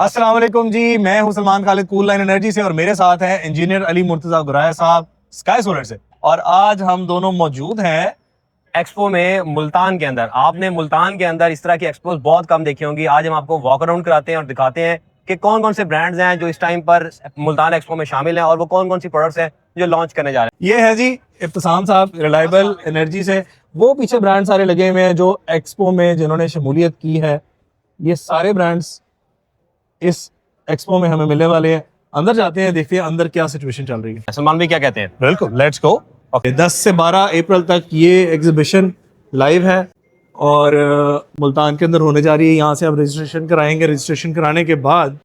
अस्सलाम वालेकुम जी, मैं हूं Salman Khalid cool line energy से और मेरे साथ हैं इंजीनियर अली मुर्तजा गुराया साहब स्काई सोलर से। और आज हम दोनों मौजूद हैं एक्सपो में मुल्तान के अंदर। आपने मुल्तान के अंदर इस तरह की एक्सपो बहुत कम देखी होंगी। आज हम आपको वॉक अराउंड कराते हैं और दिखाते हैं कि कौन कौन से ब्रांड्स हैं जो इस टाइम पर मुल्तान एक्सपो में शामिल हैं और वो कौन कौन सी प्रोडक्ट्स हैं जो लॉन्च करने जा रहे ये है जी इब्तिसाम साहब रिलायबल एनर्जी से। वो पीछे ब्रांड सारे लगे हुए हैं जो एक्सपो में जिन्होंने शमूलियत की है। ये सारे ब्रांड्स इस एक्सपो में हमें मिलने वाले हैं। अंदर जाते हैं, देखते हैं अंदर क्या सिचुएशन चल रही है। हैं। सलमान भाई क्या कहते हैं? बिल्कुल, लेट्स गो। 10 से 12 अप्रैल तक ये एग्जीबिशन लाइव है और मुल्तान के अंदर होने जा रही है। यहाँ से आप रजिस्ट्रेशन कराएंगे। रजिस्ट्रेशन कराने के बाद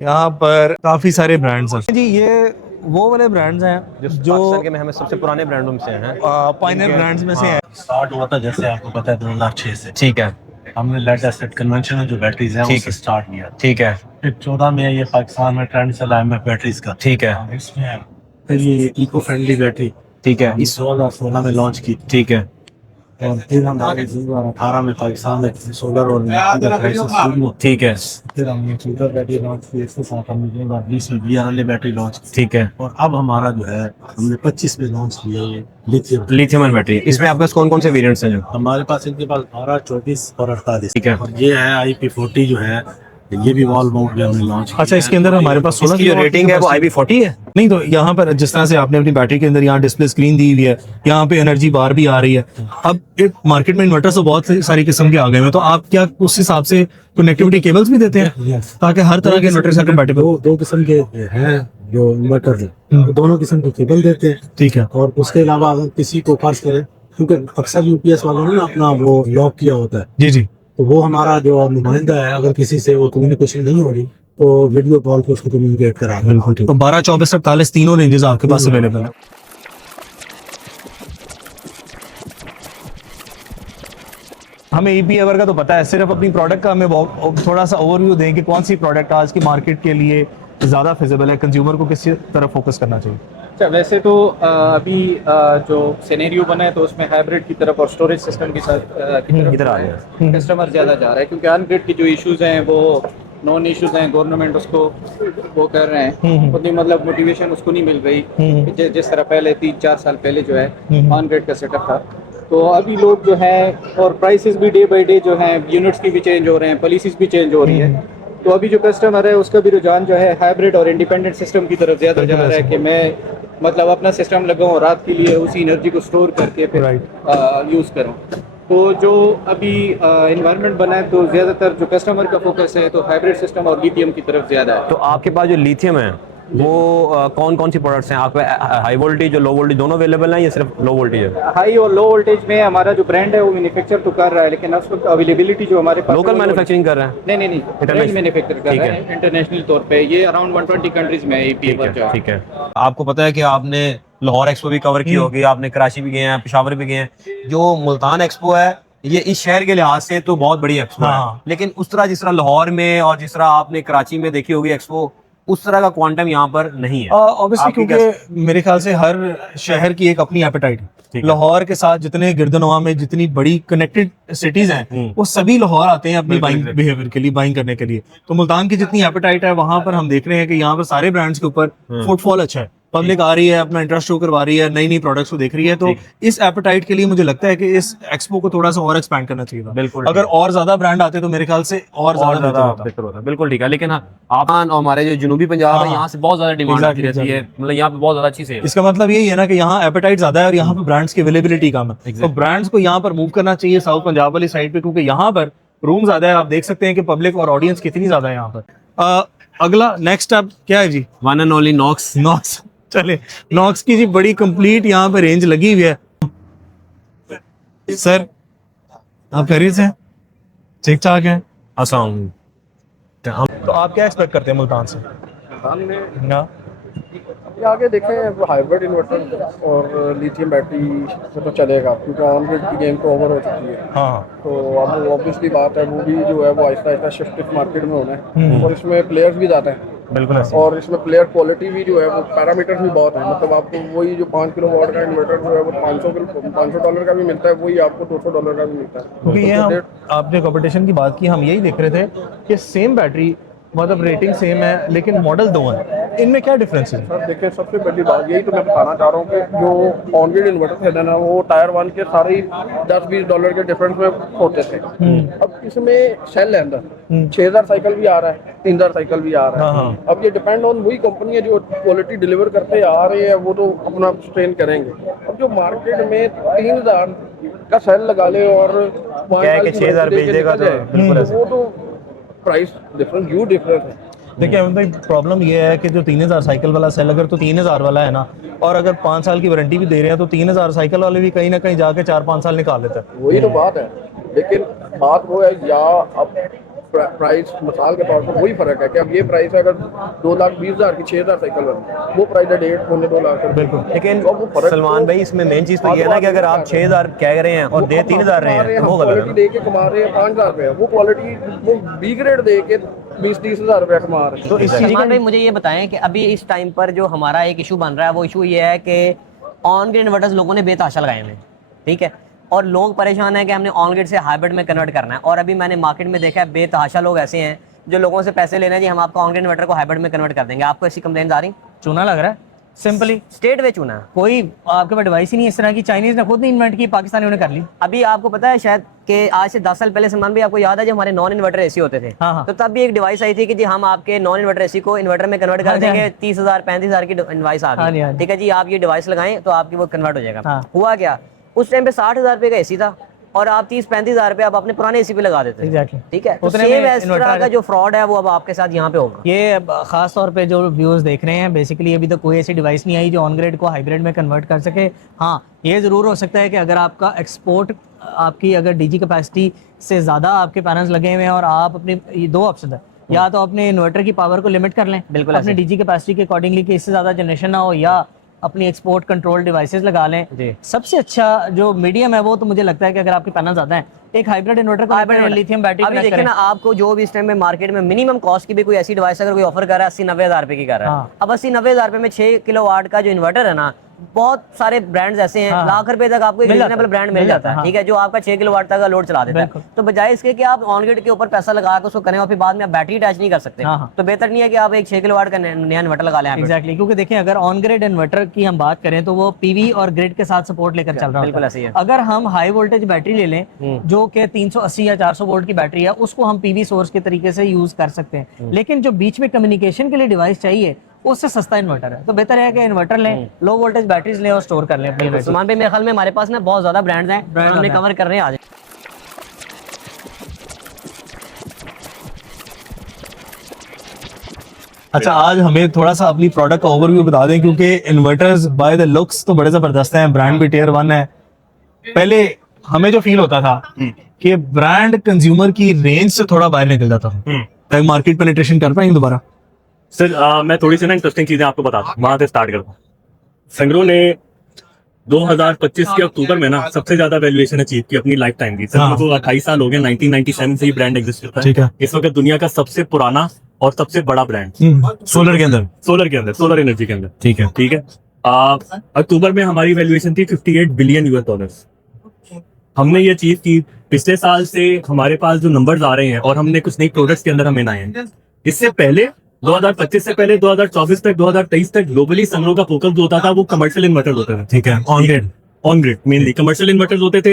यहाँ पर काफी सारे ब्रांड्स हैं जी। ये वो वाले ब्रांड्स हैं जो पाकिस्तान के में हमें सबसे पुराने ब्रांडों से हैं। पायनियर ब्रांड्स में से हैं। स्टार्ट हुआ था जैसे आपको पता है 2006 से। ठीक है, हमने लेड एसिड कन्वेंशनल जो बैटरीज हैं ठीक उससे है। स्टार्ट किया। ठीक है, फिर 14 में ये पाकिस्तान में ट्रेंड चला है बैटरीज का। ठीक है, इसमें फिर ये इको फ्रेंडली बैटरी ठीक है, इस 2016 में लॉन्च की। ठीक है, और फिर हम 2018 में पाकिस्तान में सोलर और ठीक है, फिर हमने सोलर बैटरी लॉन्च की। इसके साथ हमने 2020 में वी वाली बैटरी लॉन्च की। ठीक है। और अब हमारा जो है हमने 25 में लॉन्च किया ये लिथियम। लिथियम बैटरी, इसमें आपके पास कौन कौन से वेरिएंट्स हैं जो? हमारे पास इनके पास 12, 24 और 48। ठीक है। और ये है IP40 जो है, ये भी वॉल माउंट में हमने लॉन्च किया। अच्छा, इसके अंदर हमारे पास 16 इसकी जो रेटिंग है वो IP40 है। नहीं तो यहाँ पर जिस तरह से आपने अपनी बैटरी के अंदर यहाँ डिस्प्ले स्क्रीन दी हुई है, यहाँ पे एनर्जी बार भी आ रही है। अब एक मार्केट में इन्वर्टर्स तो बहुत सारी किस्म के आ गए हैं, तो आप क्या उस हिसाब से कनेक्टिविटी केबल्स भी देते हैं ताकि हर तरह के इन्वर्टर से कंपैटिबल? दो किस्म के हैं जो इन्वर्टर है, दोनों किस्म के केबल देते हैं। ठीक है। और उसके अलावा अगर किसी को फर्ज करें, क्योंकि अक्सर यूपीएस वालों ने अपना वो लॉक किया होता है, जी जी। तो वो हमारा जो नुमाइंदा है, अगर किसी से वो कम्युनिकेशन नहीं हो रही तो वीडियो कॉल पे उसको कम्युनिकेट करा। बिल्कुल ठीक। तो 12, 24, 48 तीनों रेंजेस आपके पास अवेलेबल है। हमें ईपी एवर का तो पता है, सिर्फ अपनी प्रोडक्ट का हमें थोड़ा सा ओवरव्यू दें कि कौन सी प्रोडक्ट आज की मार्केट के लिए ज़्यादा फिजिबल है, कंज्यूमर को किस तरफ फोकस करना चाहिए। अच्छा, वैसे तो अभी जो सिनेरियो बना है तो उसमें हाइब्रिड की तरफ और स्टोरेज सिस्टम की तरफ इधर आ गया। कस्टमर ज़्यादा जा रहा है, क्योंकि अनग्रिड की जो इश्यूज हैं वो नॉन इश्यूज हैं। गवर्नमेंट उसको वो कर रहे हैं, उतनी मतलब मोटिवेशन उसको नहीं मिल रही जिस तरह पहले 3-4 साल पहले जो है अनग्रिड का सेटअप था। तो अभी लोग जो है, और प्राइसेस भी डे बाई डे जो है, यूनिट्स की भी चेंज हो रहे हैं, पॉलिसीज भी चेंज हो रही है। तो अभी जो कस्टमर है उसका भी रुझान जो है हाइब्रिड और इंडिपेंडेंट सिस्टम की तरफ ज़्यादा जा रहा है कि मैं मतलब अपना सिस्टम लगाऊं रात के लिए उसी एनर्जी को स्टोर करके फिर यूज़ करूं। तो जो अभी इन्वायरमेंट बना है तो ज़्यादातर जो कस्टमर का फोकस है तो हाइब्रिड सिस्टम और लिथियम की तरफ ज़्यादा है। तो आपके पास जो लिथियम है वो कौन कौन सी प्रोडक्ट्स हैं आपके? हाई वोल्टेज और लो वोल्टेज दोनों अवेलेबल हैं या सिर्फ लो वोल्टेज है? हाई और लो वोल्टेज में हमारा जो ब्रांड है वो मैन्युफैक्चर तो कर रहा है, लेकिन उस वक्त अवेलेबिलिटी जो हमारे पास लोकल मैन्युफैक्चरिंग कर रहे हैं? नहीं इंटरनेशनल मैन्युफैक्चर कर रहा है इंटरनेशनल तौर पे। ये अराउंड 120 कंट्रीज में ठीक है। आपको पता है कि आपने लाहौर एक्सपो भी कवर की होगी, आपने कराची भी गए हैं, पेशावर भी गए हैं। जो मुल्तान एक्सपो है ये इस शहर के लिहाज से तो बहुत बड़ी एक्सपो है, लेकिन उस तरह जिस तरह लाहौर में और जिस तरह आपने कराची में देखी होगी एक्सपो, उस तरह का क्वांटम यहाँ पर नहीं है ऑब्वियसली, क्योंकि मेरे ख्याल से हर शहर की एक अपनी एपेटाइट है। लाहौर के साथ जितने गिरदनवा में जितनी बड़ी कनेक्टेड सिटीज हैं वो सभी लाहौर आते हैं अपनी बाइंग बिहेवियर के लिए, बाइंग करने के लिए। तो मुल्तान की जितनी एपेटाइट है वहां पर हम देख रहे हैं कि यहाँ पर सारे ब्रांड्स के ऊपर फुटफॉल अच्छा है, पब्लिक आ रही है, अपना इंटरेस्ट शो करवा रही है, नई नई प्रोडक्ट्स को देख रही है। तो इस एपेटाइट के लिए मुझे लगता है कि इस एक्सपो को थोड़ा सा और एक्सपैंड करना चाहिए था। बिल्कुल, अगर और ज्यादा ब्रांड आते तो मेरे ख्याल से और ज्यादा बेहतर होता। बिल्कुल ठीक है, लेकिन आप और हमारे जो जनूबी पंजाब है यहाँ से बहुत ज्यादा डिमांड आती रहती है, मतलब यहाँ पे बहुत ज्यादा अच्छी सेल। इसका मतलब यही है ना कि यहाँ एपेटाइट ज्यादा है और यहाँ पे ब्रांड्स की अवेलेबिलिटी कम है। तो ब्रांड्स को यहाँ पर मूव करना चाहिए साउथ पंजाब वाली साइड पे, क्योंकि यहाँ पर रूम ज्यादा है। आप देख सकते हैं कि पब्लिक और ऑडियंस कितनी ज्यादा है यहाँ पर। अगला नेक्स्ट अब क्या है जी? One and only Knox. Knox, चले नॉक्स की जी बड़ी कंप्लीट यहाँ पे रेंज लगी हुई है। सर आप खैरियत से? ठीक ठाक है। आसान। तो आप क्या एक्सपेक्ट करते हैं मुल्तान से? ना ये आगे देखें, वो हाइब्रिड इन्वर्टर और लिथियम बैटरी से तो चलेगा, क्योंकि ऑनग्रिड की गेम तो ओवर हो चुकी है। हाँ, तो अब ऑब्वियसली बात है, वो भी जो है वो आहिस्ता आहिस्ता शिफ्ट मार्केट में होना है। और इसमें प्लेयर्स भी ज़्यादा हैं, बिल्कुल। और इसमें प्लेयर क्वालिटी भी जो है वो पैरामीटर्स भी बहुत हैं। मतलब आपको वही जो 5 किलो वाट का इन्वर्टर जो है वो $500 का भी मिलता है, वही आपको $200 का भी मिलता है। क्योंकि ये आपने कंपटीशन की बात की, हम यही देख रहे थे कि सेम बैटरी मतलब रेटिंग सेम है लेकिन मॉडल दो हैं, इनमें क्या डिफरेंस है? सर देखिए, सबसे बड़ी बात यही तो मैं बताना चाह रहा हूँ कि जो ऑन ग्रिड इन्वर्टर थे ना, वो टायर 1 के सारे ही $10-20 के डिफरेंस में होते थे। अब इसमें सेल है अंदर, 6000 साइकिल भी आ रहा है, 3000 साइकिल भी आ रहा है। अब ये डिपेंड ऑन वही कंपनी है जो क्वालिटी डिलीवर करते आ रहे हैं, वो तो अपना स्ट्रेन करेंगे। अब जो मार्केट में 3000 का सेल लगा ले और 5 साल की 6000 वारंटी बेच देके देगा निकल तो जाए, बिल्कुल ऐसे। वो तो प्राइस डिफरेंस ह्यूज डिफरेंस है। देखिए अहमद भाई, प्रॉब्लम ये है कि जो 3000 साइकिल वाला सेल अगर तो 3000 वाला है ना, और अगर 5 साल की वारंटी भी दे रहे हैं तो 3000 साइकिल वाले भी कहीं ना कहीं जाके 4-5 साल निकाल लेते हैं। वही तो बात है, लेकिन बात वो है या अब प्राइस मिसाल के तौर पर वही फर्क है कि अब ये प्राइस है, अगर 2,20,000 की 6000 साइकिल वाली, वो प्राइस है 1.5-2 लाख। बिल्कुल। लेकिन तो वो फर्क सलमान तो- भाई, इसमें मेन चीज तो ये है ना कि अगर आप 6000 कह रहे हैं और दे 3000 रहे हैं तो वो गलत क्वालिटी है। दे के कमा रहे हैं 5000 रुपए, वो क्वालिटी वो बी ग्रेड दे के 20-30 हजार रुपए कमा रहे हैं। तो इस चीज सलमान भाई मुझे ये बताएं कि अभी इस टाइम पर जो हमारा एक इशू बन रहा है, वो इशू ये है कि ऑन ग्रिड इन्वर्टर्स लोगों ने बेतहाशा लगाए हुए हैं, ठीक है, और लोग परेशान हैं कि हमने ऑन ग्रिड से हाइब्रिड में कन्वर्ट करना है। और अभी मैंने मार्केट में देखा है बेतहाशा लोग ऐसे हैं जो लोगों से पैसे लेना है, जी हम आपको ऑन ग्रिड इन्वर्टर को हाइब्रिड में कन्वर्ट कर देंगे। आपको ऐसी कंप्लेंट आ रही? चूना लग रहा है सिंपली, स्टेट वे चुना है। कोई आपके पास डिवाइस ही नहीं इस तरह की, चाइनीज ने खुद नहीं इन्वेंट की, पाकिस्तानियों ने कर ली। अभी आपको पता है शायद कि आज से 10 साल पहले सलमान भाई, आपको याद है जब हमारे नॉन इन्वर्टर एसी होते थे, हाँ। तो तब भी एक डिवाइस आई थी कि जी हम आपके नॉन इन्वर्टर एसी को इन्वर्टर में कन्वर्ट कर हाँ जी, देंगे। 30,000 35,000 की डिवाइस आ हाँ जी, हाँ गई, जी। ठीक है जी, आप ये डिवाइस लगाएं तो आपकी वो कन्वर्ट हो जाएगा। हाँ। हुआ क्या, उस टाइम पे 60,000 रुपए का एसी था और आप 30-35,000 रुपए आप अपने पुराने एसी पे लगा देते थे। Exactly। ठीक है, तो उतने सेम में इस इन्वर्टर तरह आ का गया। जो फ्रॉड है वो अब आपके साथ यहाँ पे होगा। ये अब खास तौर पे जो व्यूअर्स देख रहे हैं, बेसिकली अभी तक कोई ऐसी डिवाइस नहीं आई जो ऑन ग्रिड को हाइब्रिड में कन्वर्ट कर सके। हाँ, ये ज़रूर हो सकता है कि अगर आपका एक्सपोर्ट, आपकी अगर डीजी कैपेसिटी से ज़्यादा आपके पैनल्स लगे हुए हैं और आप अपने, ये दो ऑप्शन है, या तो अपने इन्वर्टर की पावर को लिमिट कर लें बिल्कुल अपने डीजी कैपेसिटी के अकॉर्डिंगली कि इससे ज़्यादा जनरेशन ना हो, या अपनी एक्सपोर्ट कंट्रोल डिवाइसेस लगा लें। जी। सबसे अच्छा जो मीडियम है वो तो मुझे लगता है कि अगर आपके पैनल ज़्यादा हैं, एक हाइब्रिड इन्वर्टर को लिथियम बैटरी अभी कनेक्ट देखिए करें। ना, आपको जो भी इस टाइम में मार्केट में मिनिमम कॉस्ट की भी कोई ऐसी डिवाइस अगर कोई ऑफर कर रहा है 80-90 हज़ार रुपए की कर रहा है, हाँ। अब 80-90 हज़ार रुपए में 6 किलोवाट का जो इन्वर्टर है ना, बहुत सारे ब्रांड्स ऐसे हैं, हाँ। लाख रुपए तक आपको एक मिल जाता रीजनेबल है, ब्रांड मिल मिल जाता जाता है, है, ठीक है, जो आपका 6 किलोवाट तक का लोड चला देता है। बिल्कुल। तो बजाय इसके कि आप ऑन ग्रिड के ऊपर पैसा लगा के उसको करें और फिर बाद में आप बैटरी अटैच नहीं कर सकते, हाँ, हाँ। तो बेहतर नहीं है कि आप एक 6 किलोवाट का नया इन्वर्टर लगा लें यहाँ पे। एग्जैक्टली, क्योंकि देखें अगर ऑन ग्रिड इन्वर्टर की हम बात करें तो वो पीवी और ग्रिड के साथ सपोर्ट लेकर चल रहा बिल्कुल होता ऐसे ही है। अगर हम हाई वोल्टेज बैटरी ले लें जो कि 380 या 400 वोल्ट की बैटरी है, उसको हम पीवी सोर्स के तरीके से यूज कर सकते हैं। लेकिन जो बीच में कम्युनिकेशन के लिए डिवाइस चाहिए उससे सस्ता इन्वर्टर है, तो बेहतर है कि इन्वर्टर लें, लो वोल्टेज बैटरीज लें और स्टोर कर लें अपनी बैटरी। सलमान भाई, मेरे ख्याल में हमारे पास ना बहुत ज्यादा ब्रांड्स हैं, हमने कवर कर रहे हैं आज। अच्छा, आज हमें थोड़ा सा अपनी प्रोडक्ट का ओवरव्यू बता दें, क्योंकि इन्वर्टर्स बाय द लुक्स तो बड़े जबरदस्त हैं, ब्रांड भी टियर 1 है। पहले हमें जो फील होता था कि ब्रांड कंज्यूमर की रेंज से थोड़ा बाहर निकल जाता था। मार्केट पेनिट्रेशन कर पाएंगे दोबारा? सर मैं थोड़ी सी ना इंटरेस्टिंग चीजें आपको बताता हूँ, वहां से स्टार्ट करता हूँ। संग्रो ने 2025 के अक्टूबर में ना सबसे ज्यादा वैल्यूएशन अचीव की अपनी लाइफ टाइम की। संग्रो को 28 साल हो गए, 1997 से ये ब्रांड एग्जिस्ट करता ठीक है। इस वक्त दुनिया का सबसे पुराना और सबसे बड़ा ब्रांड सोलर के अंदर। सोलर एनर्जी के अंदर। ठीक है। ठीक है। अक्टूबर में हमारी वैल्यूएशन थी $58 बिलियन। हमने ये अचीव की। पिछले साल से हमारे पास जो नंबर्स आ रहे हैं और हमने कुछ नई प्रोडक्ट्स के अंदर हमें आए हैं। इससे पहले 2025 से पहले 2024 तक 2023 तक ग्लोबली संग्रो का फोकस जो होता था वो कमर्शियल इन्वर्टर होते थे। ठीक है। On grid mainly commercial inverters होते थे।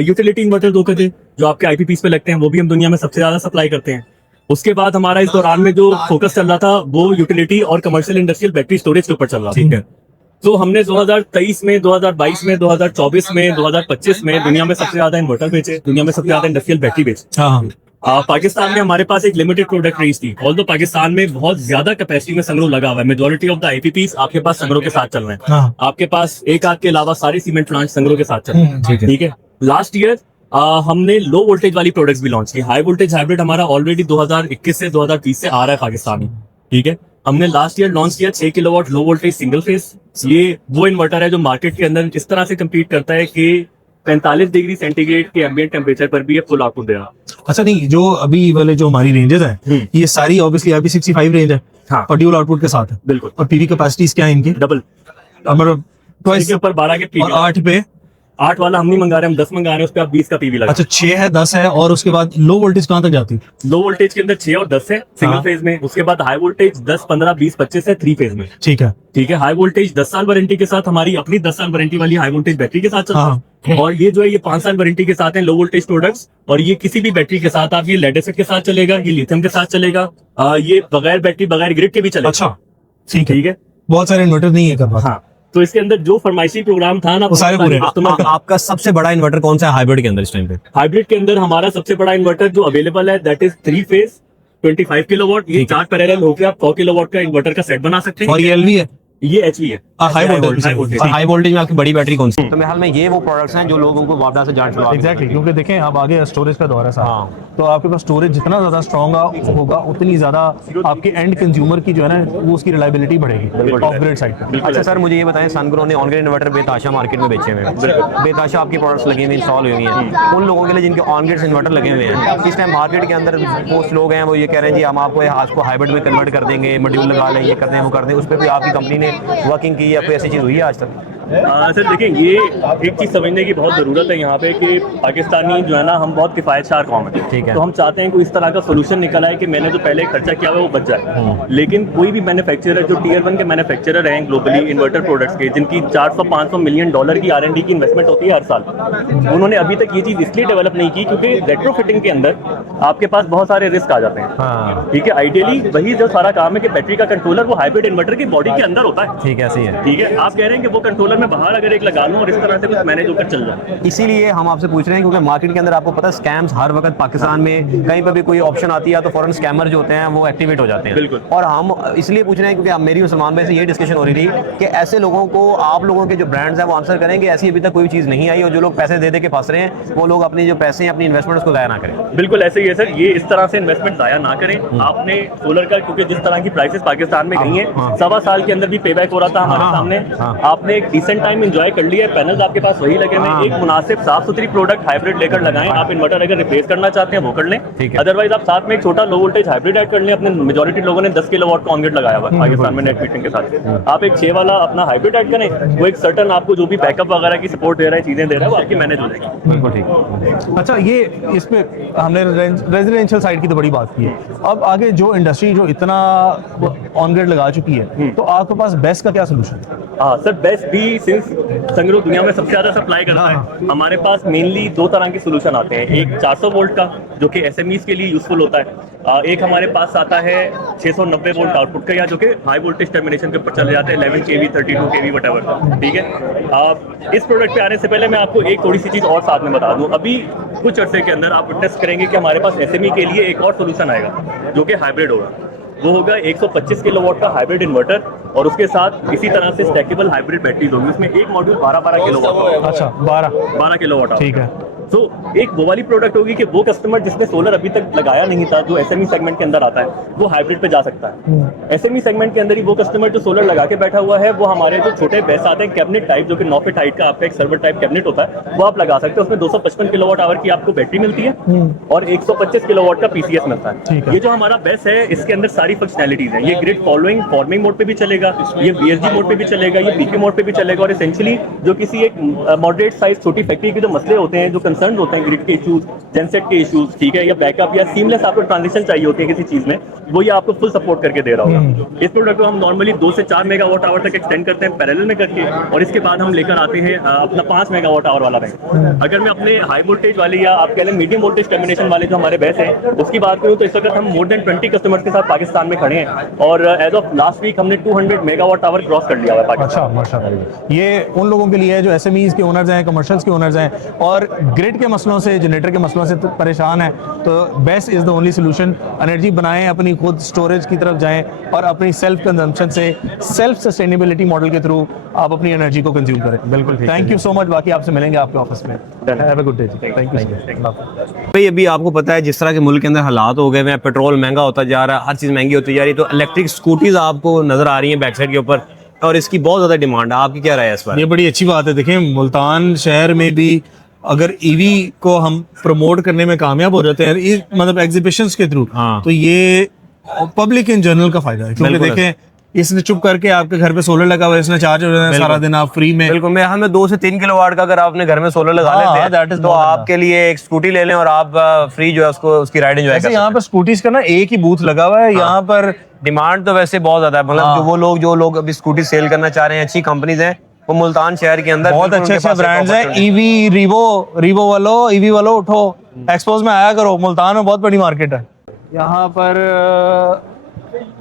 यूटिलिटी इन्वर्टर्स होते थे जो आपके आईपीपीस पे लगते हैं, वो भी हम दुनिया में सबसे ज्यादा सप्लाई करते हैं। उसके बाद हमारा इस दौरान में जो फोकस चल रहा था वो यूटिलिटी और कमर्शियल इंडस्ट्रियल बैटरी स्टोरेज के ऊपर चल रहा था। ठीक है। तो हमने 2023 में, 2022 में, 2024 में, 2025 में दुनिया में सबसे ज्यादा इन्वर्टर बेचे, दुनिया में सबसे ज्यादा इंडस्ट्रियल बैटरी बेचे। पाकिस्तान में हमारे पास एक लिमिटेड प्रोडक्ट रेंज थी। ऑल्दो पाकिस्तान में बहुत ज्यादा कैपेसिटी में संग्रो लगा हुआ है। मेजॉरिटी ऑफ द आईपीपीस आपके पास संग्रो के साथ चल रहे हैं। आपके पास एक आध के अलावा सारे सीमेंट प्लांट संग्रो के साथ चल रहे हैं। ठीक है। लास्ट ईयर हमने लो वोल्टेज वाली प्रोडक्ट्स भी लॉन्च की। हाई वोल्टेज हाइब्रिड हमारा ऑलरेडी 2021 से 2030 से आ रहा है पाकिस्तान में। ठीक है। हमने लास्ट ईयर लॉन्च किया 6 kilowatt low voltage single phase. ये वो इन्वर्टर है जो मार्केट के अंदर इस तरह से कम्पीट करता है कि 45 डिग्री सेंटीग्रेड के एम्बिएंट टेम्परेचर पर भी ये फुल आउटपुट देगा। अच्छा, नहीं, जो अभी वाले जो हमारी रेंजेस हैं ये सारी ऑब्वियसली IP65 रेंज है। हाँ। और ड्यूल आउटपुट के साथ है। बिल्कुल। और पीवी कैपेसिटीज क्या है इनकी? डबल मतलब के ऊपर 12 के और 8 पे 8 वाला हम नहीं मंगा रहे, हम 10 मंगा रहे हैं, उस पे आप 20 का पीवी लगा। अच्छा 6 है 10 है, और उसके बाद लो वोल्टेज कहाँ तक जाती है? लो वोल्टेज के अंदर 6 और 10 है सिंगल हाँ। फेज में, उसके बाद हाई वोल्टेज 10, 15, 20, 25 है 3 फेज में। ठीक है। ठीक है, हाई वोल्टेज 10 साल वारंटी के साथ, हमारी अपनी 10 साल वारंटी वाली हाई वोल्टेज बैटरी के साथ चलता हाँ। है। और ये जो है ये 5 साल वारंटी के साथ है लो वोल्टेज प्रोडक्ट्स, और ये किसी भी बैटरी के साथ, आप ये लेड एसिड के साथ चलेगा, ये लिथियम के साथ चलेगा, ये बगैर बैटरी बगैर ग्रिड के भी चलेगा। अच्छा ठीक है। ठीक है, बहुत सारे इन्वर्टर नहीं है कर पाते। हाँ, तो इसके अंदर जो फरमाइशी प्रोग्राम था ना वो सारे पूरे हैं। कस्टमर का। आपका सबसे बड़ा इन्वर्टर कौन सा है हाइब्रिड के अंदर इस टाइम पे? हाइब्रिड के अंदर हमारा सबसे बड़ा इन्वर्टर जो अवेलेबल है दैट इज 3 फेज 25 किलोवाट। ये 4 पैरेलल होकर आप 100 किलोवाट का इन्वर्टर का सेट बना सकते हैं। और ये एलवी है, ये एचवी है, हाई वोल्टेज। और हाई वोल्टेज में आपकी बड़ी बैटरी कौन सी? तो मेरे हाल में ये वो प्रोडक्ट्स हैं जो लोगों को वापस से जान छुड़ा। एग्जैक्टली, क्योंकि देखें अब आगे स्टोरेज का दौर है साहब। हाँ। तो आपके पास स्टोरेज जितना ज्यादा स्ट्रॉन्ग होगा उतनी ज्यादा आपके एंड कंज्यूमर की जो है ना वो उसकी रिलायबिलिटी बढ़ेगी ऑफ ग्रिड साइड पे। अच्छा सर, मुझे ये बताएं, सनग्रो ने ऑन ग्रिड इन्वर्टर बेताशा मार्केट में बेचे हुए हैं, बेताशा आपके प्रोडक्ट्स लगे हुए इंस्टॉल हुए हैं। उन लोगों के लिए जिनके ऑन ग्रिड इन्वर्टर लगे हुए हैं, इस टाइम मार्केट के अंदर कुछ लोग हैं वो ये कह रहे हैं जी हम आपको हाइब्रिड में कन्वर्ट कर देंगे, मॉड्यूल लगा लें, ये कर दें वो कर दें, उस पर भी आपकी कंपनी ने वर्किंग की या कोई ऐसी चीज़ हुई है आज तक? सर देखिए, ये एक चीज समझने की बहुत जरूरत है यहाँ पे कि पाकिस्तानी जो है ना, हम बहुत किफायतशार कौम है। ठीक है। तो हम चाहते हैं कोई इस तरह का सोल्यूशन निकल आए कि मैंने जो पहले खर्चा किया हुआ है वो बच जाए। लेकिन कोई भी मैन्युफैक्चरर जो टियर 1 के मैन्युफैक्चरर हैं ग्लोबली इन्वर्टर प्रोडक्ट्स के, जिनकी 400-500 मिलियन डॉलर की R&D की इन्वेस्टमेंट होती है हर साल, उन्होंने अभी तक ये चीज इसलिए डेवलप नहीं की क्योंकि रेट्रोफिटिंग के अंदर आपके पास बहुत सारे रिस्क आ जाते हैं। हाँ। ठीक है, आइडियली वही जो सारा काम है कि बैटरी का कंट्रोलर वो हाइब्रिड इन्वर्टर की बॉडी के अंदर होता है। ठीक है, ऐसी है। ठीक है, आप कह रहे हैं कि वो कंट्रोलर में बाहर अगर एक लगा लूं और इस तरह से कुछ मैनेज होकर चल जाए। इसीलिए हम आपसे पूछ रहे हैं क्योंकि मार्केट के अंदर आपको पता है स्कैम्स हर वक्त पाकिस्तान में कहीं पर भी कोई ऑप्शन आती है तो फौरन स्कैमर जो होते हैं वो एक्टिवेट हो जाते हैं। बिल्कुल। और हम इसलिए पूछ रहे हैं क्योंकि मेरी और सलमान भाई से ये डिस्कशन हो रही थी कि ऐसे लोगों को आप लोगों के जो ब्रांड्स हैं वो आंसर करेंगे ऐसी अभी तक कोई चीज़ नहीं आई, और जो लोग पैसे दे के फंस रहे हैं वो लोग अपनी जो पैसे हैं अपनी इन्वेस्टमेंट उसको ज़ाया ना करें। बिल्कुल ऐसे ही है सर, ये इस तरह से इन्वेस्टमेंट ज़ाया ना करें। आपने सोलर का, क्योंकि जिस तरह की प्राइसेस पाकिस्तान में गई हैं, 1.25 साल के अंदर भी पे बैक हो रहा था हमारे सामने। आपने एक डिसेंट टाइम एंजॉय कर लिया है, पैनल्स आपके पास वही लगे हुए, एक मुनासिब साफ सुथरी प्रोडक्ट हाइब्रिड लेकर लगाएं। आप इन्वर्टर अगर रिप्लेस करना चाहते हैं वो कर लें, अदरवाइज आप साथ में एक छोटा लो वोल्टेज हाइब्रिड ऐड कर लें। अपने मेजॉरिटी लोगों ने 10 किलोवाट का ऑन ग्रिड लगाया हुआ है पाकिस्तान में नेट मीटरिंग के साथ। आप एक 6 वाला अपना हाइब्रिड ऐड करें, वो एक सर्टन आपको जो भी बैकअप वगैरह की सपोर्ट दे रहा है, चीजें दे रहा है, वो आपकी मैनेज हो जाएगी। बिल्कुल ठीक। अच्छा, ये इसमें हमने रेजिडेंशियल साइड की तो बड़ी बात की है। अब आगे जो इंडस्ट्री जो इतना ऑन ग्रिड लगा चुकी है, तो आपके पास बेस्ट का क्या सोल्यूशन है? हाँ सर, बेस्ट भी सिंस संगरो दुनिया में सबसे ज्यादा सप्लाई करता है, हमारे पास मेनली 2 तरह के सोल्यूशन आते हैं। एक 400 वोल्ट का जो कि एसएमईज के लिए यूजफुल होता है, एक हमारे पास आता है 690 वोल्ट आउटपुट का, या जो कि हाई वोल्टेज टर्मिनेशन के ऊपर चले जाते हैं 11 kV 32 kV वटएवर। ठीक है, इस प्रोडक्ट पे आने से पहले मैं आपको एक थोड़ी सी चीज और साथ में बता दूं। अभी कुछ अर्से के अंदर आप विटनेस करेंगे कि हमारे पास एसएमई के लिए एक और सोल्यूशन आएगा जो कि हाइब्रिड होगा। वो होगा 125 किलोवाट का हाइब्रिड इन्वर्टर, और उसके साथ इसी तरह से स्टैकेबल हाइब्रिड बैटरीज होगी। उसमें एक मॉड्यूल 12 किलोवाट का होगा। अच्छा, 12 किलोवाट। ठीक है। तो एक वो वाली प्रोडक्ट होगी कि वो कस्टमर जिसने सोलर अभी तक लगाया नहीं था, जो एसएमई सेगमेंट के अंदर आता है, वो हाइब्रिड पे जा सकता है। एसएमई सेगमेंट के अंदर ही वो कस्टमर जो सोलर लगा के बैठा हुआ है, वो हमारे जो छोटे बेस आते हैं कैबिनेट टाइप, जो कि 9 फीट हाइट का आपका एक सर्वर टाइप कैबिनेट होता है, वो आप लगा सकते हैं। उसमें 255 किलोवाट आवर की आपको बैटरी मिलती है और 125 किलोवाट का पीसीएस मिलता है। ये जो हमारा बेस है, इसके अंदर सारी फंक्शनैलिटीज हैं। ये ग्रिड फॉलोइंग फॉर्मिंग मोड पे भी चलेगा, ये वीएसजी मोड पे भी चलेगा, ये पीपी मोड पे भी चलेगा, और एसेंशियली जो किसी एक मॉडरेट साइज छोटी फैक्ट्री के जो मसले होते हैं, जो कंसर्न होते हैं ग्रिड के इश्यूज, जेनसेट के इश्यूज, ठीक है, या बैकअप या सीमलेस आपको ट्रांजिशन चाहिए होती है किसी चीज में, वो ये आपको फुल सपोर्ट करके दे रहा होगा। इस प्रोडक्ट को हम नॉर्मली 2 से 4 मेगावाट आवर तक एक्सटेंड करते हैं पैरेलल में करके, और इसके बाद हम लेकर आते हैं अपना 5 मेगावाट आवर वाला बैंक। अगर मैं अपने हाई वोल्टेज वाले या आप कह लें मीडियम वोल्टेज कॉम्बिनेशन वाले जो हमारे बैस हैं उसकी बात करूँ तो इस वक्त हम मोर देन 20 कस्टमर्स के साथ पाकिस्तान में खड़े हैं, और एज ऑफ लास्ट वीक हमने 200 मेगावाट आवर क्रॉस कर लिया हुआ है पाकिस्तान। अच्छा, माशाल्लाह। ये उन लोगों के लिए है जो एसएमईज के ओनर्स हैं, कमर्शियल्स के ओनर्स हैं, और ग्रिड के मसलों से, जनरेटर के मसलों से परेशान है, तो best is the only solution. Energy बनाएं, अपनी खुद स्टोरेज की तरफ जाएं, और अपनी सेल्फ कंजम्पशन से, सेल्फ सस्टेनेबिलिटी मॉडल के थ्रू आप अपनी एनर्जी को कंज्यूम करें। बिल्कुल, थैंक यू सो मच। बाकी आपसे मिलेंगे आपके ऑफिस में। Have a good day. Thank you. भाई अभी आपको पता है जिस तरह के मुल्क के अंदर हालात हो गए हैं, पेट्रोल महंगा होता जा रहा है, हर चीज़ महंगी होती जा रही है, तो इलेक्ट्रिक स्कूटीज आपको नजर आ रही हैं बैक साइड के ऊपर, और इसकी बहुत ज़्यादा डिमांड है। आपकी क्या राय है इस पर? ये बड़ी अच्छी बात है। देखें, मुल्तान शहर में भी अगर ईवी को हम प्रमोट करने में कामयाब हो जाते हैं, मतलब एग्जीबिशंस के थ्रू, तो ये पब्लिक इन जनरल का फायदा है। क्योंकि देखें इसने चुप करके आपके घर पे सोलर लगा हुआ है, इसने चार्ज हो जाना है सारा दिन, आप फ्री में। बिल्कुल, मैं हमें 2 से 3 किलोवाट का अगर आपने घर में सोलर लगा हाँ, लेते that हैं is तो more than आपके लिए एक स्कूटी ले लें और आप फ्री जो है उसको उसकी राइड एंजॉय कर ऐसे सकते यहाँ पर स्कूटीज का ना एक ही बूथ लगा हुआ है यहाँ पर। हैं। डिमांड तो वैसे बहुत ज्यादा है, मतलब जो लोग अभी स्कूटी सेल करना चाह रहे हैं, अच्छी कंपनीज हैं, वो मुल्तान शहर के अंदर बहुत बिल्कुल अच्छे उनके अच्छे पास एक ब्रांड्स हैं। opportunity- ईवी रीवो वालो उठो, एक्सपोज में आया करो, मुल्तान में बहुत बड़ी मार्केट है। यहाँ पर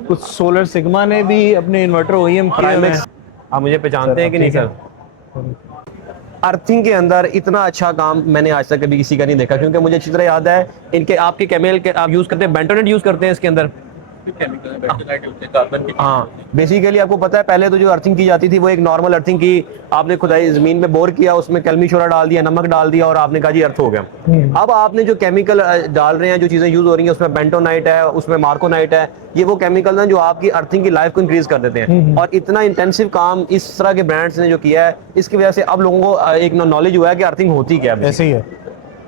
कुछ सोलर सिग्मा ने भी अपने इन्वर्टर ओईएम किए हुए हैं। आप मुझे पहचानते हैं कि नहीं सर? अर्थिंग के अंदर इतना अच्छा काम मैंने आज तक कभी किसी का नहीं देखा, क्योंकि मुझे अच्छी तरह याद है इनके आपके केमिकल के आप यूज करते हैं, बेंटोनेट यूज करते हैं इसके अंदर। हाँ, बेसिकली आपको पता है पहले तो जो अर्थिंग की जाती थी वो एक नॉर्मल अर्थिंग की, आपने खुदाई जमीन में बोर किया, उसमें कलमी शोरा डाल दिया, नमक डाल दिया और आपने कहा जी अर्थ हो गया। अब आपने जो केमिकल डाल रहे हैं, जो चीजें यूज हो रही हैं, उसमें बेंटोनाइट है, उसमें मार्कोनाइट है, ये वो केमिकल हैं जो आपकी अर्थिंग की लाइफ को इंक्रीज कर देते हैं। और इतना इंटेंसिव काम इस तरह के ब्रांड्स ने जो किया है, इसकी वजह से अब लोगों को एक नॉलेज हुआ है कि अर्थिंग होती क्या है। ऐसे ही है,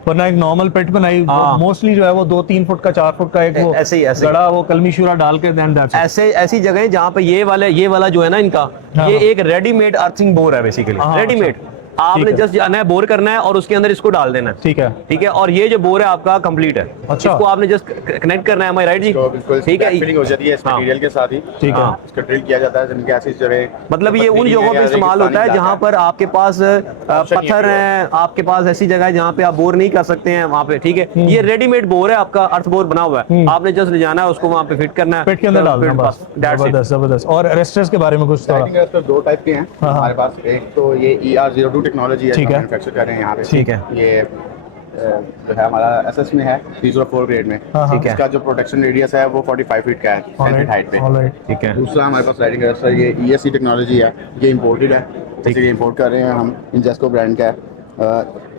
वरना एक नॉर्मल पेट बनाई मोस्टली जो है वो 2-3 फुट का 4 फुट का एक वो ऐसे ही गड़ा वो कलमी शूरा डाल के देन दैट्स इट। ऐसी जगह जहाँ पे ये वाला जो है ना इनका, ये एक रेडीमेड अर्थिंग बोर है बेसिकली, रेडीमेड। आपने जस्ट जाना है, बोर करना है और उसके अंदर इसको डाल देना है। ठीक है। और ये जो बोर है आपका कंप्लीट है। अच्छा। इसको आपने जस्ट कनेक्ट करना है, राइट जी? ठीक है, फिलिंग हो जाती है इस मटेरियल के साथ ही। ठीक है। इसको ड्रिल किया जाता है जिनके ऐसी जगह, मतलब ये उन जगहों पे इस्तेमाल होता है जहाँ पर आपके पास पत्थर हैं, आपके पास ऐसी जगह है जहाँ पे आप बोर नहीं कर सकते हैं वहाँ पे, ठीक है। ये रेडीमेड बोर है आपका, अर्थ बोर बना हुआ है, आपने जस्ट ले जाना है, उसको वहाँ पे फिट करना है, पेट के अंदर डालना बस। जबरदस्त। और रेस्टर्स के बारे में कुछ थोड़ा? तो 2 टाइप के हैं हमारे पास। एक तो ये ER02 टेक्नोलॉजी है, ठीक है। मैन्युफैक्चर कर रहे हैं यहाँ पे। ठीक है। ये जो है हमारा SS में है 304 ग्रेड में। ठीक है। इसका जो प्रोटेक्शन रेडियस है वो 45 फीट का है, 10 फीट हाइट पे। ठीक है। दूसरा हमारे पास राइडिंग रेस्टर, ये ESC टेक्नोलॉजी है, ये इंपोर्टेड है, जैसे ये इंपोर्ट कर रहे हैं हम, इंजेस्को ब्रांड का है।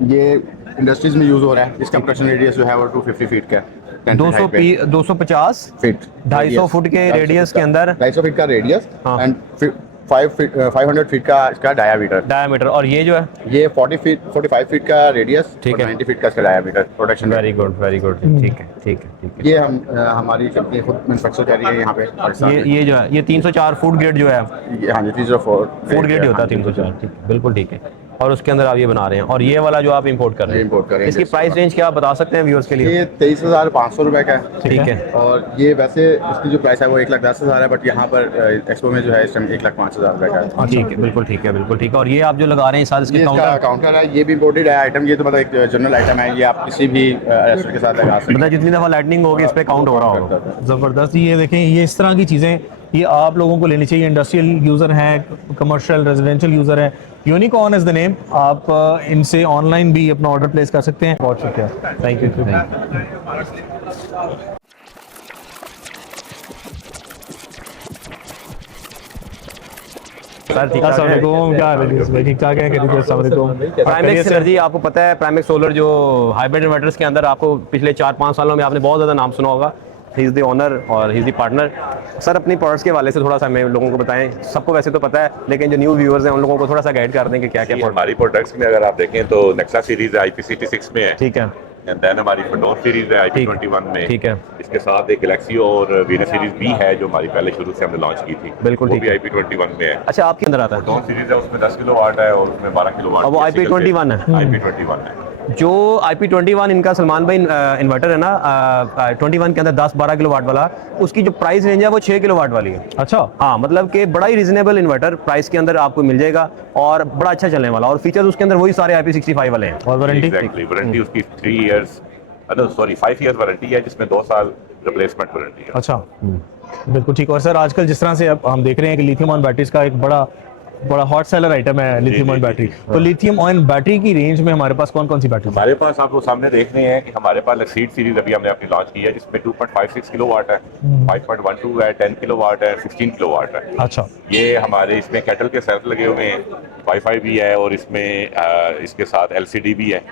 ये इंडस्ट्रीज में यूज हो रहा है। इसका प्रोटेक्शन रेडियस जो है वो 250 फीट का है, 250 फीट, 250 फुट के रेडियस के अंदर 250 फीट का रेडियस हाँ। एंड 500 फीट का इसका डायामीटर। और ये जो है ये 45 फीट का रेडियस, ठीक है। 90 फीट का इसका डायामीटर प्रोटेक्शन। Very good. ठीक है। ये हमारी कंपनी खुद मैन्युफैक्चर कर रही है यहाँ पे पाकिस्तान में। ये जो है ये 304 फुट ग्रेड जो है, हाँ जी, 304 फूड ग्रेड होता है 304। ठीक है, बिल्कुल ठीक है। और उसके अंदर आप ये बना रहे हैं, और ये वाला जो आप इंपोर्ट कर रहे हैं, इंपोर्ट कर रहे हैं। इसकी प्राइस रेंज क्या आप बता सकते हैं व्यूअर्स के लिए? ये 23,500 रुपए का है। ठीक है। और ये वैसे इसकी जो प्राइस है वो 1,10,000 है, बट यहाँ पर एक्सपो में जो है इस टाइम 1,05,000 रुपए का है। ठीक है, बिल्कुल ठीक है। और ये आप जो लगा रहे हैं साथ इसके ये इसका काउंटर है, ये भी इंपोर्टेड है आइटम। ये तो मतलब एक जनरल आइटम है, ये आप किसी भी रेस्टोरेंट के साथ लगा सकते हैं। मतलब जितनी दफा लाइटनिंग होगी इस पे काउंट हो रहा होगा। जबरदस्त। ये देखें, ये इस तरह की चीज़ें ये आप लोगों को लेनी चाहिए। इंडस्ट्रियल यूज़र हैं, कमर्शियल रेजिडेंशियल यूज़र हैं। Unicorn is the name. आप इनसे ऑनलाइन भी अपना ऑर्डर प्लेस कर सकते हैं। बहुत शुक्रिया, थैंक यू। प्राइमेक्स एनर्जी, आपको पता है प्राइमेक्स सोलर जो हाइब्रिड इन्वर्टर्स के अंदर आपको पिछले 4-5 सालों में आपने बहुत ज़्यादा नाम सुना होगा। ही इज़ द ओनर और he is the partner. Sir, अपनी प्रोडक्ट्स के हवाले से थोड़ा सा हमें लोगों को बताएं। सबको वैसे तो पता है, लेकिन जो न्यू व्यूअर्स हैं उन लोगों को थोड़ा सा गाइड कर दें कि क्या क्या हमारी प्रोडक्ट्स में अगर आप देखें तो नेक्सा सीरीज IP66 में है। ठीक है। एंड देन हमारी फटोन सीरीज है IP21 में। ठीक है। इसके साथ एक गैलेक्सी और वीनस सीरीज भी है जो हमारी पहले शुरू से हमने लॉन्च की थी। बिल्कुल वो ठीक भी है। IP21 में है। अच्छा, आपके अंदर आता है फटोन सीरीज है, उसमें 10 किलोवाट है और उसमें 12 किलोवाट। और वो IP21 है। IP21 है। जो IP21 इनका सलमान भाई इन्वर्टर है ना 21 के अंदर 10-12 किलोवाट वाला, उसकी जो प्राइस रेंज है वो 6 किलोवाट वाली है। अच्छा। हाँ, मतलब कि बड़ा ही रीजनेबल इन्वर्टर प्राइस के अंदर आपको मिल जाएगा और बड़ा अच्छा चलने वाला, और फीचर्स उसके अंदर वही सारे IP65 वाले हैं। और वारंटी? एग्जैक्टली, वारंटी उसकी 3 इयर्स, सॉरी 5 इयर्स वारंटी है, जिसमें 2 साल रिप्लेसमेंट वारंटी है। अच्छा, बिल्कुल ठीक। और सर, आजकल जिस तरह से अब हम देख रहे हैं कि लिथियम ऑन बैटरीज का एक बड़ा हॉट सेलर आइटम है लिथियम ऑन बैटरी। तो लिथियम ऑन बैटरी की रेंज में हमारे पास कौन कौन सी बैटरी? हमारे पास आप लोग सामने देख रहे हैं कि हमारे पास एक्सीड सीरीज अभी हमने अपनी लॉन्च की है, जिसमें 2.56 किलोवाट है, 5.12 है, 10 किलोवाट है, 16 किलोवाट है। अच्छा। ये हमारे इसमें कैटल के सेल्फ लगे हुए हैं, वाईफाई भी है और इसमें इसके साथ LCD भी है,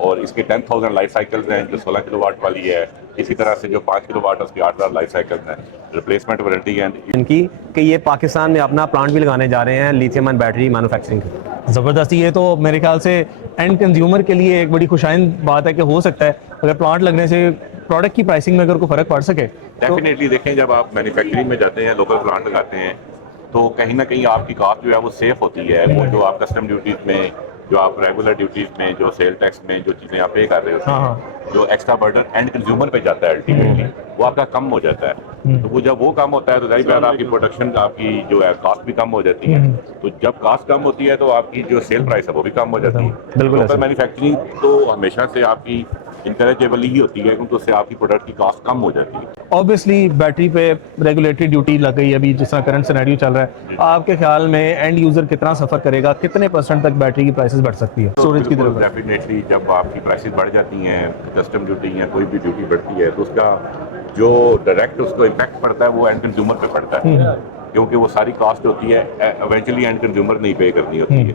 और इसके 10,000 लाइफ साइकिल्स हैं जो 16 किलोवाट वाली है। इसी तरह से जो 5 किलोवाट है उसकी 8,000 लाइफ साइकिल्स हैं। रिप्लेसमेंट वारंटी है इनकी कि ये पाकिस्तान में अपना प्लांट भी लगाने जा रहे हैं लिथियम ऑन बैटरी मैन्युफैक्चरिंग। ज़बरदस्ती। ये तो मेरे ख्याल से एंड कंज्यूमर के लिए एक बड़ी खुशाइन बात है कि हो सकता है अगर प्लांट लगने से प्रोडक्ट की प्राइसिंग में अगर कोई फर्क पड़ सके तो डेफिनेटली देखें, जब आप मैन्युफैक्चरिंग में जाते हैं, लोकल प्लांट लगाते हैं, तो कहीं ना कहीं आपकी कॉस्ट जो है वो सेफ होती है। वो जो आप कस्टम ड्यूटीज में, जो आप रेगुलर ड्यूटीज में, जो सेल टैक्स में जो चीज़ें आप पे कर रहे हो, जो एक्स्ट्रा बर्डन एंड कंज्यूमर पे जाता है अल्टीमेटली, वो आपका कम हो जाता है। तो वो जब वो कम होता है तो जाहिर बात है आपकी प्रोडक्शन, आपकी जो है कॉस्ट भी कम हो जाती है। तो जब कॉस्ट कम होती है तो आपकी जो सेल प्राइस है वो भी कम हो जाती है। बिल्कुल लोकल मैन्युफैक्चरिंग तो हमेशा से आपकी इंकरेजेबल ही होती है, क्योंकि उससे आपकी प्रोडक्ट की कॉस्ट कम हो जाती है। ऑब्वियसली बैटरी पे रेगुलेटरी ड्यूटी लग गई अभी, जिस तरह करंट सिनेरियो चल रहा है, आपके ख्याल में एंड यूजर कितना सफर करेगा, कितने % तक बैटरी की प्राइसेस बढ़ सकती है स्टोरेज की तरफ? डेफिनेटली जब आपकी प्राइसेस बढ़ जाती हैं, कस्टम ड्यूटी या कोई भी ड्यूटी बढ़ती है, तो उसका जो डायरेक्ट उसको इम्पैक्ट पड़ता है वो एंड कंज्यूमर पे पड़ता है, क्योंकि वो सारी कॉस्ट होती है इवेंचुअली एंड कंज्यूमर नहीं पे करनी होती है,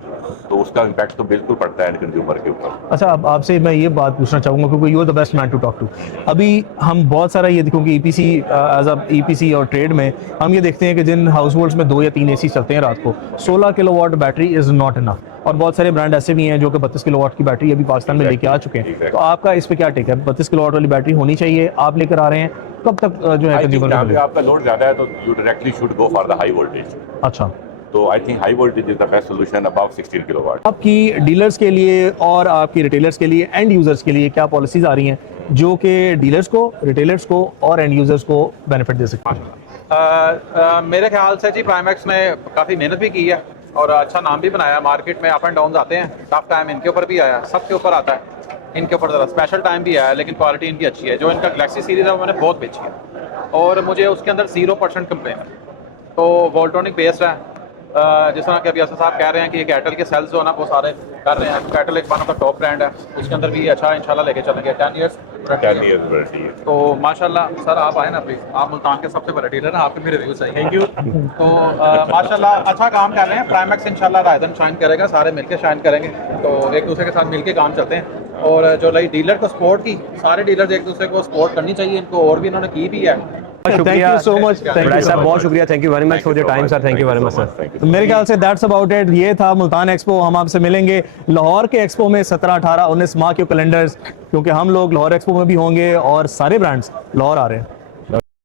तो उसका इम्पैक्ट तो बिल्कुल पड़ता है एंड कंज्यूमर के ऊपर। अच्छा, अब आपसे मैं ये बात पूछना चाहूँगा क्योंकि you are the best man to talk to. अभी हम बहुत सारा ये देखो कि ईपीसी एज अ ईपीसी और ट्रेड में हम ये देखते हैं कि जिन हाउस होल्ड्स में 2 या 3 एसी चलते हैं रात को, 16 kilowatt battery is not enough, और बहुत सारे ब्रांड ऐसे भी हैं जो कि 32 किलोवाट की बैटरी अभी पाकिस्तान में लेके आ चुके हैं। तो आपका इस पे क्या टेक है? 32 किलोवाट वाली बैटरी होनी चाहिए, आप लेकर आ रहे हैं, कब तक जो है कंज्यूमर को मिलेगा? आपका लोड ज्यादा है तो you directly should go for the high voltage. अच्छा, तो I think high voltage is the best solution above 16 kilowatt. आपकी डीलर्स के लिए और आपकी रिटेलर्स के लिए, एंड यूजर्स के लिए क्या पॉलिसीज आ रही हैं जो कि डीलर्स को, रिटेलर्स को और एंड यूजर्स को बेनिफिट दे सकती हैं? मेरे ख्याल से जी प्राइमैक्स ने काफ़ी मेहनत भी की है और अच्छा नाम भी बनाया मार्केट में। अप एंड डाउन आते हैं, टफ टाइम इनके ऊपर भी आया, सबके ऊपर आता है, इनके ऊपर ज़रा स्पेशल टाइम भी आया, लेकिन क्वालिटी इनकी अच्छी है। जो इनका गैलेक्सी सीरीज़ है वो मैंने बहुत बेची है और मुझे उसके अंदर 0% कंप्लेन है। तो वोल्ट्रॉनिक बेस्ड है, जिस तरह के अभी असद साहब कह रहे हैं कि कैटल के सेल्स जो है ना वो सारे कर रहे हैं। कैटल एक one of the top brand है, उसके अंदर भी अच्छा इंशाल्लाह लेके चलेंगे। 10 ईयर्स वारंटी है। तो माशाल्लाह सर आप आए ना प्लीज, आप मुल्तान के सबसे बड़े डीलर हैं, आपके मेरे रिव्यू चाहिए। Thank you. तो माशाल्लाह अच्छा काम कर रहे हैं। प्राइमैक्स इंशाल्लाह रायदन शाइन करेगा, सारे मिलके शाइन करेंगे, तो एक दूसरे के साथ मिलके काम चलते हैं। और जो लाइक डीलर को सपोर्ट की, सारे डीलर्स एक दूसरे को सपोर्ट करनी चाहिए इनको, और भी इन्होंने की भी है। Thank you so much, thank you sir, बहुत शुक्रिया, thank you very much for your time sir, thank you very much sir. तो मेरे ख्याल से दैट्स अबाउट इट। ये था मुल्तान एक्सपो। हम आपसे मिलेंगे लाहौर के एक्सपो में 17, 18, 19 माह के कैलेंडर्स, क्योंकि हम लोग लाहौर एक्सपो में भी होंगे और सारे ब्रांड्स लाहौर आ रहे हैं।